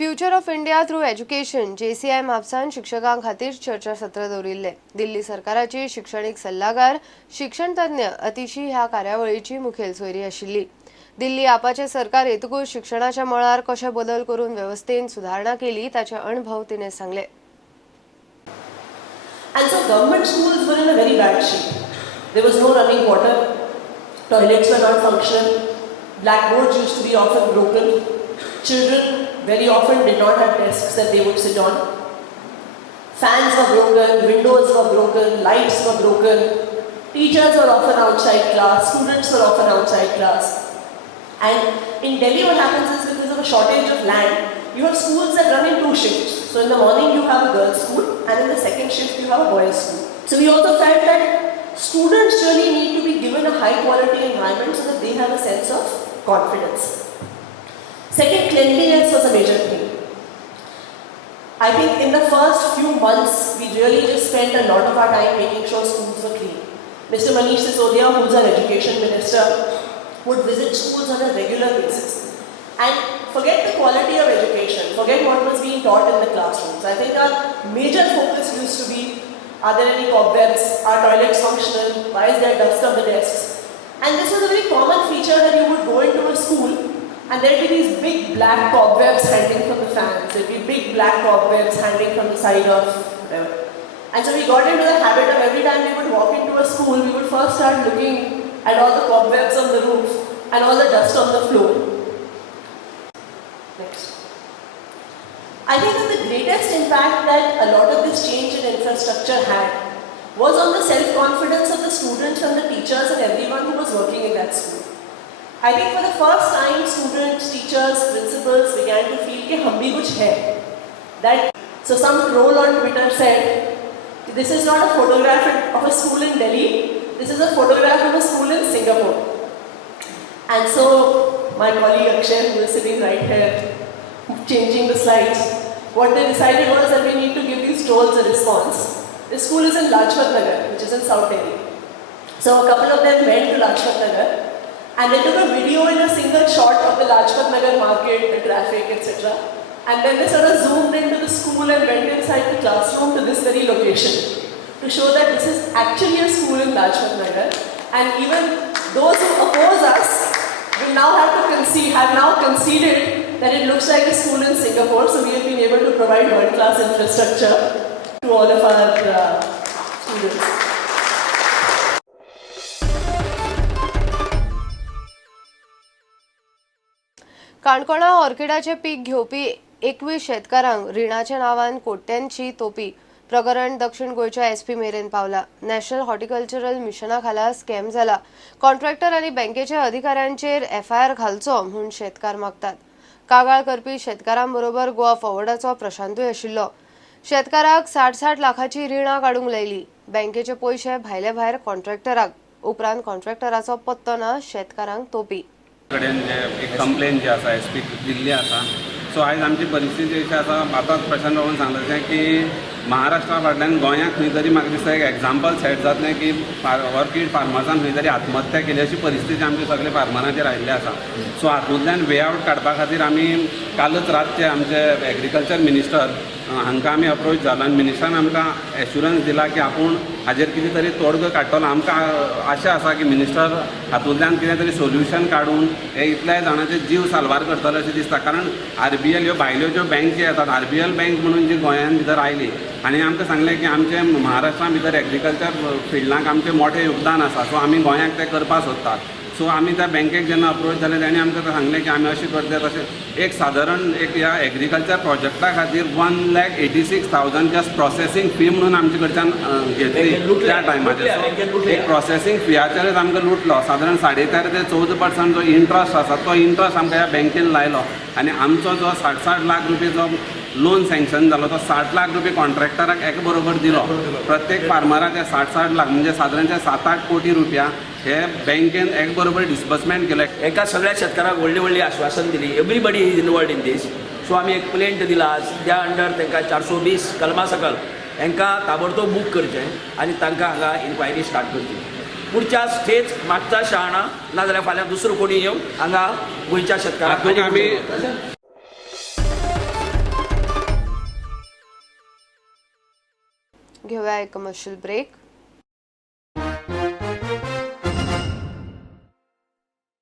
Future of India through education JCI म्हापसान शिक्षकां खातीर चर्चासत्र दवरिल्ले। दिल्ली सरकाराची शिक्षणीक सल्लागार शिक्षण तज्ञ अतिशी ह्या कार्यावळीची मुखेल सोयरी आशिल्ली। दिल्ली आपाचे सरकार येतकूच शिक्षणाच्या मळार कशे बदल करून वेवस्थेन सुधारणा केली ताचे अणभव तिने सांगले। And so government schools were in a very bad shape. There was no running water, toilets were not functional, blackboards used to be often broken, children very often did not have desks that they would sit on, fans were broken, windows were broken, lights were broken, teachers were often outside class, students were often outside class. And in Delhi what happens is because of a shortage of land, you have schools that run in two shifts. So in the morning you have a girls' school and in the second shift you have a boys' school. So we also felt that students really need to be given a high quality environment so that they have a sense of confidence. Second, cleanliness was a major thing. I think in the first few months we really just spent a lot of our time making sure schools were clean. Mr. Manish Sisodia, who is our education minister, would visit schools on a regular basis. And forget the quality of education, forget what was being taught in the classrooms. I think our major focus used to be, are there any cobwebs, are toilets functional, why is there dust on the desks? And this was a very common feature that you would go into a school and there would be these big black cobwebs hanging from the fans, there would be big black cobwebs hanging from the side of whatever. And so we got into the habit of every time we would walk into a school, we would first start looking at all the cobwebs on the roof and all the dust on the floor. Next. I think that the greatest impact that a lot of this change in infrastructure had was on the self-confidence of the students and the teachers and everyone who was working in that school. I think for the first time, students, teachers, principals began to feel कि हम भी कुछ है. That so some troll on Twitter said, this is not a photograph of a school in Delhi. This is a photograph of a school in Singapore. And so my colleague Akshay, who is sitting right here, changing the slides, what they decided was that we need to give these trolls a response. The school is in Lajpat Nagar, which is in South Delhi. So a couple of them went to Lajpat Nagar and they took a video in a single shot of the Lajpat Nagar market, the traffic, etc. And then they sort of zoomed into the school and went inside the classroom to this very location to show that this is actually a school in Lajpat Nagar. And even those who oppose us will now have now conceded that it looks like a school in Singapore. So we have been able to provide world-class infrastructure to all of our students. काणकोणा ऑर्किडाचे peak घेवपी 21 शेतकारांक रिणाच्या नावान कोट्यांची तोपी प्रकरण दक्षिण गोयच्या SP मेरेन पावला। National horticultural मिशना खाला स्कॅम जाला। कॉन्ट्रॅक्टर आणि बँकेच्या अधिकाऱ्यांचेर FIR घालचो म्हूण शेतकार मागतात। कागाळ करपी शेतकारांबरोबर गोवा फॉरवर्डाचो प्रशांतूय आशिल्लो। शेतकाराक 60 लाखाची रिणां काडूंक लायली। बँकेचे पयशे भायले भायर कॉन्ट्रॅक्टराक, उपरांत कॉन्ट्रॅक्टराचो पत्तो ना, शेतकारांक तोपी। कडेन जे एक कंप्लेन जी आसा SP दिल्ली आसा। सो आयज आमची परिस्थिती अशी आसा, आतांच प्रशांत बाबून सांगलें की महाराष्ट्रा फाटल्यान गोंयांक खंय तरी म्हाका दिसता एक एग्जाम्पल सेट जातलें की ऑर्कीड फार्मर्सान खंय तरी आत्महत्या केली अशी परिस्थिती आमची सगळे फार्मरांचेर आयिल्ली आसा। सो हातूंतल्यान वे आवट काडपा खातीर आमी कालच रातचे आमचे एग्रीकल्चर मिनिस्टर हांकां आमी अप्रोच जालो आनी मिनिस्टरान आमकां एश्युरन्स दिला की आपूण हाजेर कितें तरी तोडगो काडटलो। आमकां आशा आसा की मिनिस्टर हातूंतल्यान कितें तरी सोल्युशन काडून हे इतल्या जाणांचे जीव साल्वार करतले अशें दिसता। कारण RBL ह्यो भायल्यो ज्यो बँकी येतात, RBL बँक म्हणून जी गोंयान भितर आयली आनी आमकां सांगलें की आमचे महाराष्ट्रान भितर एग्रीकल्चर फिल्डाक आमचें मोठें योगदान आसा। सो आमी गोंयाक तें करपाक सोदतात। सो आमी त्या बँकेक जेन्ना अप्रोच जाले तेणी आमकां सांगलें की आमी अशें करता तशें एक सादारण एक ह्या एग्रीकल्चर प्रोजेक्टा खातीर 1,86,000 जस्ट प्रोसेसींग फी म्हणून आमचे कडच्यान घेतली त्या टायमाचेर। एक प्रोसेसींग फियाचेरच आमकां लुटलो। सादारण 13.5 ते 14% जो इंट्रस्ट आसा तो इंट्रस्ट आमकां ह्या बँकेन लायलो आनी आमचो जो 60 लाख रुपये जो लोन सँक्शन जालो तो 60 लाख रुपये कॉन्ट्रॅक्टराक एका बरोबर दिलो। प्रत्येक फार्मराचे 60 लाख म्हणजे सादारणचे 7-8 कोटी रुपया हे बँकेन एक बरोबर डिस्बर्समेंट केले। एका सगळ्या शेतकाराक व्हडली आश्वासन दिली, एवरीबडी इज इनवॉल्ड इन दीस। सो आमी एक प्लेंट दिला, त्या अंडर तांकां 420 कलमा सकल हांकां ताबडतोब बूक करचें आनी तांकां हांगा इन्क्वायरी स्टार्ट करची। पुढच्या स्टेज मागचा शाळा नाजाल्यार फाल्यां दुसरो कोणी येवन हांगा गोंयच्या शेतकारांक घेऊया एक कमर्शियल ब्रेक.